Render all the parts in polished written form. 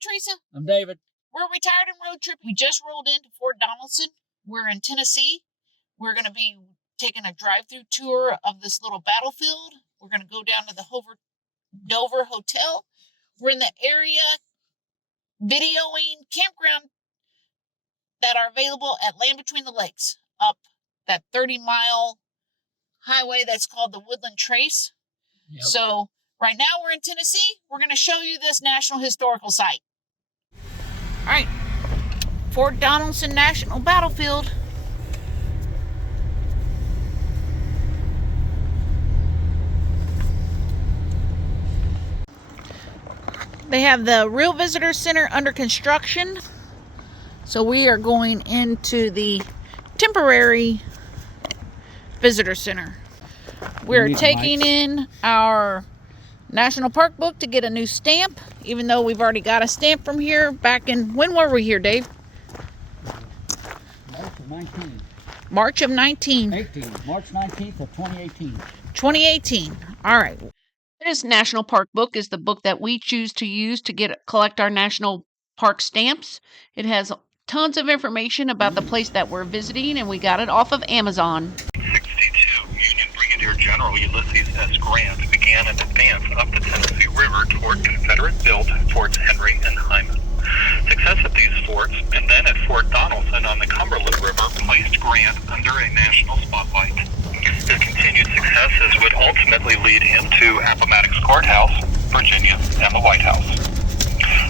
Teresa. I'm David. We're retired and road trip. We just rolled into Fort Donelson. We're in Tennessee. We're going to be taking a drive-through tour of this little battlefield. We're going to go down to the Dover Hotel. We're in the area videoing campground that are available at Land Between the Lakes, up that 30-mile highway that's called the Woodland Trace. Yep. So right now we're in Tennessee. We're going to show you this National Historical Site. All right, Fort Donelson National Battlefield. They have the Real Visitor Center under construction. So we are going into the temporary visitor center. We're taking in our National Park book to get a new stamp, even though we've already got a stamp from here back in, when were we here, Dave? March of 19. March of 19. 18. March 19th of 2018. 2018. All right. This National Park book is the book that we choose to use to collect our National Park stamps. It has tons of information about the place that we're visiting, and we got it off of Amazon. 62, Union Brigadier General Ulysses S. Grant began an advance up the Tennessee River toward Confederate-built Forts Henry and Hyman. Success at these forts, and then at Fort Donelson on the Cumberland River, placed Grant under a national spotlight. His continued successes would ultimately lead him to Appomattox Courthouse, Virginia, and the White House.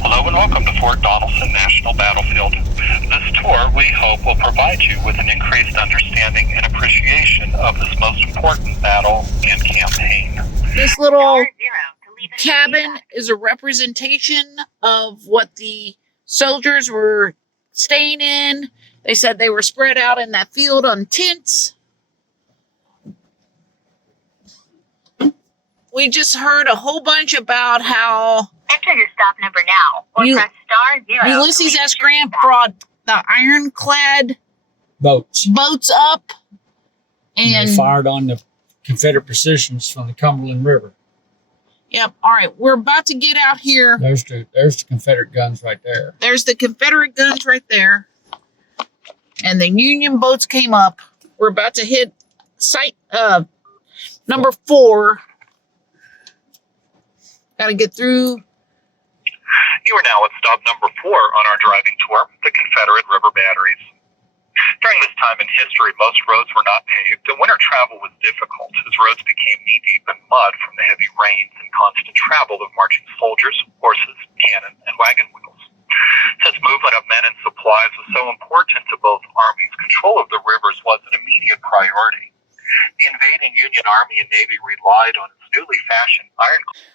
Hello and welcome to Fort Donelson National Battlefield. This tour, we hope, will provide you with an increased understanding and appreciation of this most important battle and campaign. This little cabin is a representation of what the soldiers were staying in. They said they were spread out in that field on tents. We just heard a whole bunch about how enter your stop number now, or press *0. Ulysses S. Grant brought the ironclad boats up, and they fired on the Confederate positions from the Cumberland River. Yep. All right, we're about to get out here. There's the Confederate guns right there. There's the Confederate guns right there, and the Union boats came up. We're about to hit site number 4. Got to get through. You are now at stop number 4 on our driving tour, the Confederate River Batteries. During this time in history, most roads were not paved, and winter travel was difficult as roads became knee-deep in mud from the heavy rains and constant travel of marching soldiers, horses, cannon, and wagon wheels. Since movement of men and supplies was so important to both armies, control of the rivers was an immediate priority. The invading Union Army and Navy relied on its newly fashioned ironclad.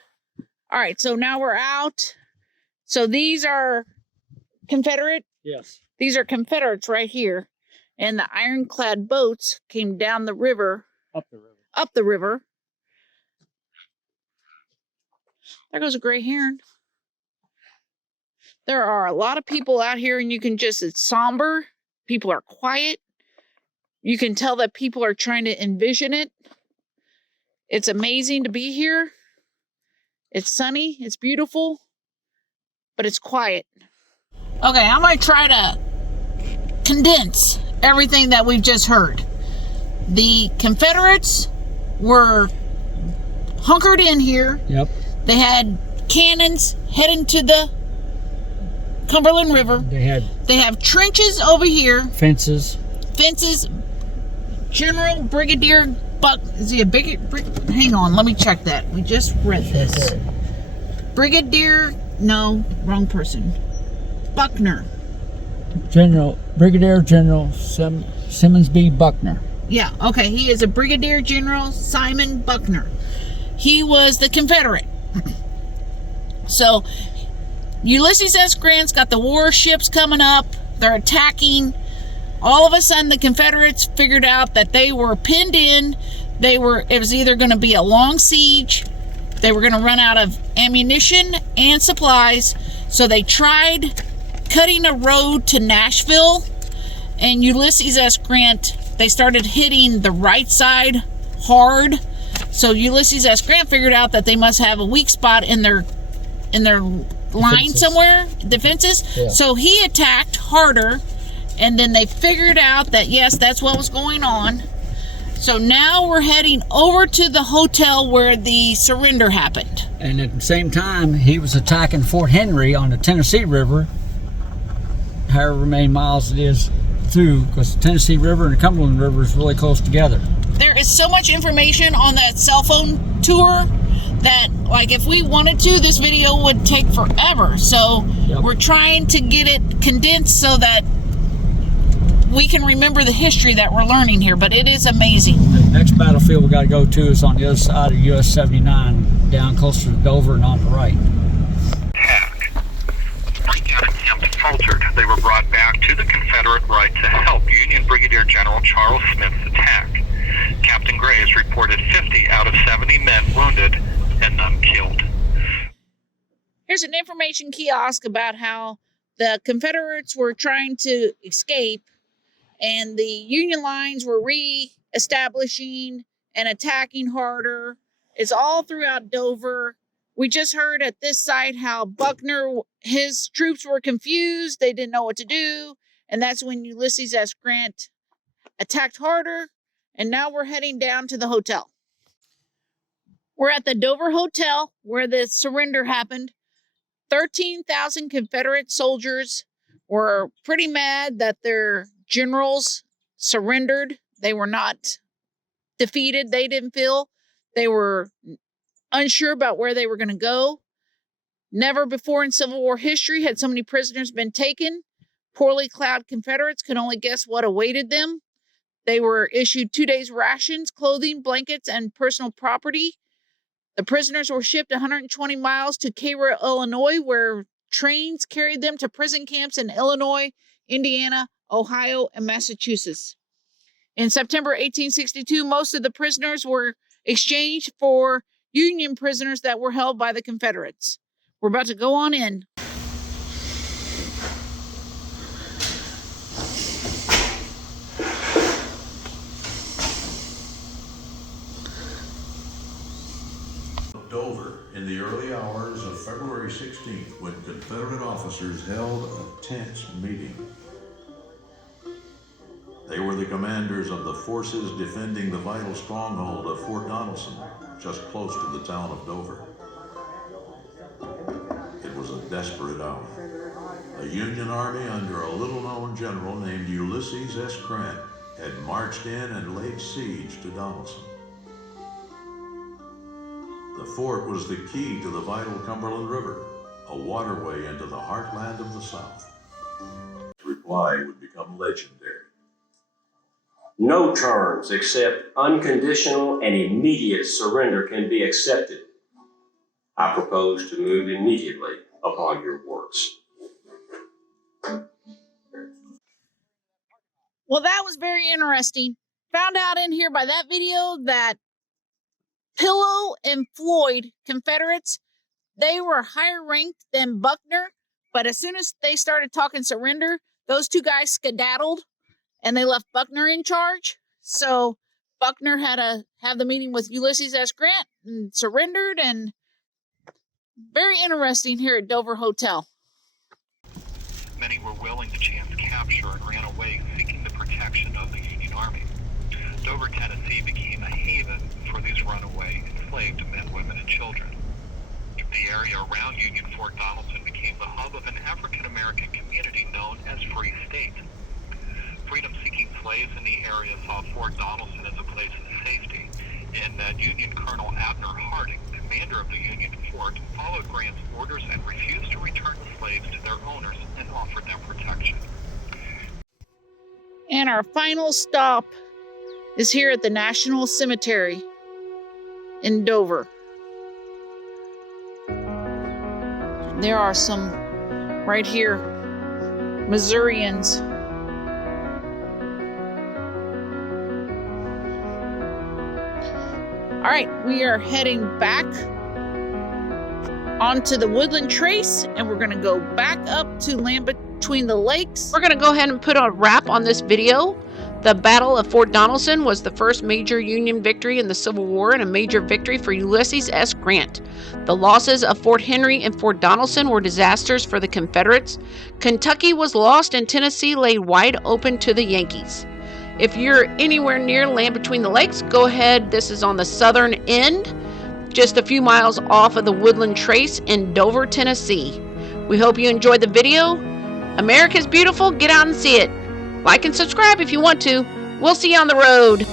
All right, so now we're out. So these are Confederate? Yes. These are Confederates right here. And the ironclad boats came down the river. Up the river. Up the river. There goes a gray heron. There are a lot of people out here, and you can it's somber. People are quiet. You can tell that people are trying to envision it. It's amazing to be here. It's sunny, it's beautiful, but it's quiet. Okay, I'm going to try to condense everything that we've just heard. The Confederates were hunkered in here. Yep. They had cannons heading to the Cumberland River. They have trenches over here. Fences. General Brigadier Buck, is he a big? Hang on, let me check that. We just read this. Brigadier, no, wrong person. Buckner. Brigadier General Simmons B. Buckner. Yeah, okay, he is a Brigadier General Simon Buckner. He was the Confederate. So, Ulysses S. Grant's got the warships coming up. They're attacking. All of a sudden, the Confederates figured out that they were pinned in. It was either going to be a long siege, they were going to run out of ammunition and supplies, so they tried cutting a road to Nashville, and Ulysses S. Grant, they started hitting the right side hard, so Ulysses S. Grant figured out that they must have a weak spot in their line Defenses. somewhere, defenses. Yeah. So he attacked harder, and then they figured out that yes, that's what was going on. So now we're heading over to the hotel where the surrender happened. And at the same time, he was attacking Fort Henry on the Tennessee River, however many miles it is through, because the Tennessee River and the Cumberland River is really close together. There is so much information on that cell phone tour that, like, if we wanted to, this video would take forever. So we're trying to get it condensed so that we can remember the history that we're learning here, but it is amazing. The next battlefield we got to go to is on the other side of US 79, down closer to Dover and on the right. Attack. Breakout attempt faltered. They were brought back to the Confederate right to help Union Brigadier General Charles Smith's attack. Captain Graves reported 50 out of 70 men wounded and none killed. Here's an information kiosk about how the Confederates were trying to escape and the Union lines were re-establishing and attacking harder. It's all throughout Dover. We just heard at this site how Buckner, his troops were confused. They didn't know what to do. And that's when Ulysses S. Grant attacked harder. And now we're heading down to the hotel. We're at the Dover Hotel where the surrender happened. 13,000 Confederate soldiers were pretty mad that their generals surrendered. They were not defeated. They didn't feel. They were unsure about where they were going to go. Never before in Civil War history had so many prisoners been taken. Poorly clad Confederates could only guess what awaited them. They were issued 2 days' rations, clothing, blankets, and personal property. The prisoners were shipped 120 miles to Cairo, Illinois, where trains carried them to prison camps in Illinois, Indiana, Ohio, and Massachusetts. In September 1862, most of the prisoners were exchanged for Union prisoners that were held by the Confederates. We're about to go on in. Dover in the early hours of February 16th when Confederate officers held a tense meeting. They were the commanders of the forces defending the vital stronghold of Fort Donelson, just close to the town of Dover. It was a desperate hour. A Union army under a little-known general named Ulysses S. Grant had marched in and laid siege to Donelson. The fort was the key to the vital Cumberland River, a waterway into the heartland of the South. His reply would become legendary. No terms except unconditional and immediate surrender can be accepted. I propose to move immediately upon your words. Well, that was very interesting. Found out in here by that video that Pillow and Floyd, Confederates, they were higher ranked than Buckner, but as soon as they started talking surrender, those two guys skedaddled and they left Buckner in charge. So Buckner had to have the meeting with Ulysses S. Grant and surrendered, and very interesting here at Dover Hotel. Many were willing to chance capture and ran away seeking the protection of the Union Army. Dover, Tennessee became a haven for these runaway enslaved men, women, and children. The area around Union Fort Donelson became the hub of an African-American community known as Free State. Freedom-seeking slaves in the area saw Fort Donelson as a place of safety, and Union Colonel Abner Harding, commander of the Union fort, followed Grant's orders and refused to return the slaves to their owners and offered them protection. And our final stop is here at the National Cemetery in Dover. There are some right here, Missourians. All right, we are heading back onto the Woodland Trace, and we're gonna go back up to Land Between the Lakes. We're gonna go ahead and put a wrap on this video. The Battle of Fort Donelson was the first major Union victory in the Civil War and a major victory for Ulysses S. Grant. The losses of Fort Henry and Fort Donelson were disasters for the Confederates. Kentucky was lost and Tennessee lay wide open to the Yankees. If you're anywhere near Land Between the Lakes, go ahead. This is on the southern end, just a few miles off of the Woodland Trace in Dover, Tennessee. We hope you enjoyed the video. America's beautiful. Get out and see it. Like and subscribe if you want to. We'll see you on the road.